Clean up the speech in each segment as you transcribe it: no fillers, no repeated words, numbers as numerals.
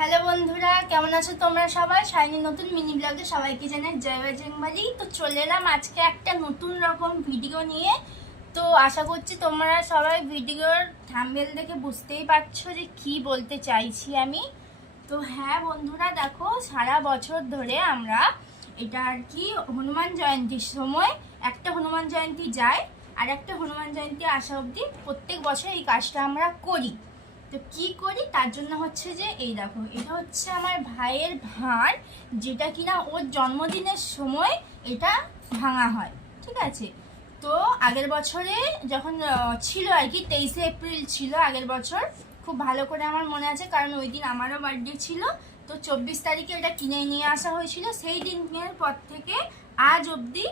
Hello বন্ধুরা, কেমন আছো তোমরা সবাই? শাইনি নতুন মিনি ব্লগে সবাইকে জানাই জয় বজরংবলী। তো চলে এলাম আজকে একটা নতুন রকম ভিডিও নিয়ে। তো আশা করছি তোমরা সবাই ভিডিওর থাম্বনেল দেখে বুঝতেই পারছো যে কি বলতে চাইছি আমি। তো হ্যাঁ বন্ধুরা, দেখো সারা বছর ধরে আমরা এটা আর কি হনুমান জয়ন্তীর সময় একটা হনুমান জয়ন্তী যায় আর একটা হনুমান জয়ন্তী আসা অবধি প্রত্যেক বছর এই কাজটা আমরা করি। তো কি করি তার জন্য হচ্ছে যে এই দেখো, এটা হচ্ছে আমার ভাইয়ের ভাঁড়, যেটা কিনা ওর জন্মদিনের সময় এটা ভাঙা হয়, ঠিক আছে। তো আগের বছরে যখন ছিল আর কি 23শে এপ্রিল ছিল আগের বছর, খুব ভালো করে আমার মনে আছে কারণ ওই দিন আমারও বার্থডে ছিল। তো 24 তারিখে এটা কিনে নিয়ে আসা হয়েছিল। সেই দিনের পর থেকে আজ অবধি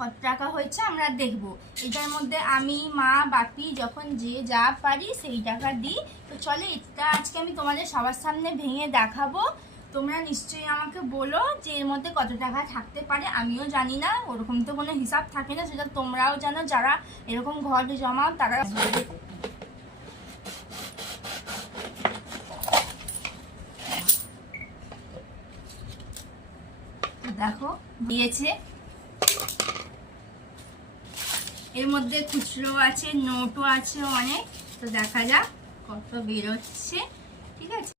কত টাকা হয়েছে আমরা দেখব। এটার মধ্যে আমি, মা, বাপি যখন যে যা পারি সেই টাকা দিই। তো চলে এটা আজকে আমি তোমাদের সবার সামনে ভেঙে দেখাবো। তোমরা নিশ্চয়ই আমাকে বলো যে এর মধ্যে কত টাকা থাকতে পারে। আমিও জানি না, ওরকম তো কোনো হিসাব থাকে না, সেটা তোমরাও জানো যারা এরকম ঘর জমাও তারা। দেখো দিয়েছে, এর মধ্যে খুচরো আছে, নোটও আছে অনেক। তো দেখা যাক কত বেরোচ্ছে, ঠিক আছে।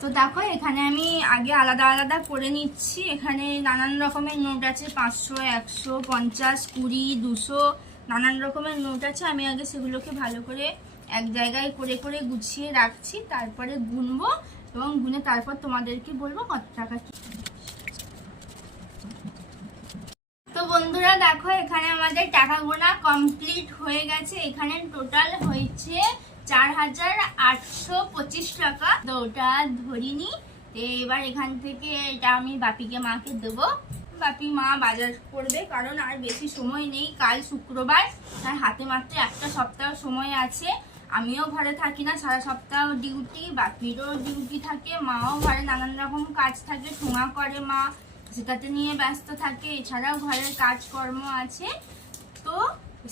তো দেখো এখানে আমি আগে আলাদা আলাদা করে নিচ্ছি। এখানে নানান রকমের নোট আছে, 500, 100, 50, 20, 200 নানান রকমের নোট আছে। আমি আগে সেগুলোকে ভালো করে এক জায়গায় করে করে গুছিয়ে রাখছি, তারপরে গুনবো এবং গুনে তারপর তোমাদেরকে বলবো কত টাকা কি। তো বন্ধুরা দেখো এখানে আমাদের টাকা গোনা কমপ্লিট হয়ে গেছে। এখানে টোটাল হয়েছে 4,825 টাকা। তো ওটা ধরিনি। এবার এখান থেকে এটা আমি বাপিকে, মাকে দেবো। বাপি মা বাজার করবে কারণ আর বেশি সময় নেই, কাল শুক্রবার, তার হাতে মাত্র একটা সপ্তাহ সময় আছে। আমিও ঘরে থাকি না, সারা সপ্তাহ ডিউটি, বাপিরও ডিউটি থাকে, মাও ঘরে নানান রকম কাজ থাকে, ঠোঙা করে মা, সেটাতে নিয়ে ব্যস্ত থাকে। এছাড়াও ঘরের কাজকর্ম আছে। তো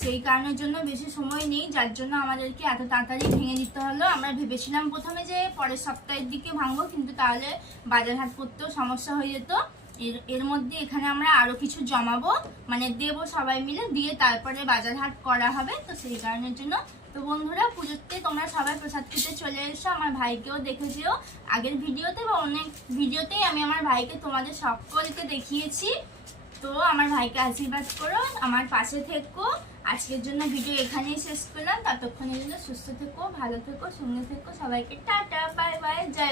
সেই কারণের জন্য বেশি সময় নেই, যার জন্য আমাদেরকে এত তাড়াতাড়ি ভেঙে দিতে হলো। আমরা ভেবেছিলাম প্রথমে যে পরের সপ্তাহের দিকে ভাঙবো, কিন্তু তাহলে বাজার হাট করতেও সমস্যা হয়ে যেত। এর মধ্যে এখানে আমরা আরো কিছু জমাবো, মানে দেবো সবাই মিলে, দিয়ে তারপরে বাজার হাট করা হবে। তো সেই কারণের জন্য। তো বন্ধুরা পুজোতে তোমরা সবাই প্রসাদ খেতে চলে এসো। আমার ভাইকেও দেখে যেও। আগের ভিডিওতে বা অনেক ভিডিওতেই আমি আমার ভাইকে তোমাদের সকলকে দেখিয়েছি। তো আমার ভাইকে আশীর্বাদ করো, আমার পাশে থেকো। আজকের জন্য ভিডিও এখানেই শেষ করলাম। ততক্ষণের জন্য সুস্থ থেকো, ভালো থেকো, সঙ্গে থেকো। সবাইকে টাটা, বাই বাই, জয়।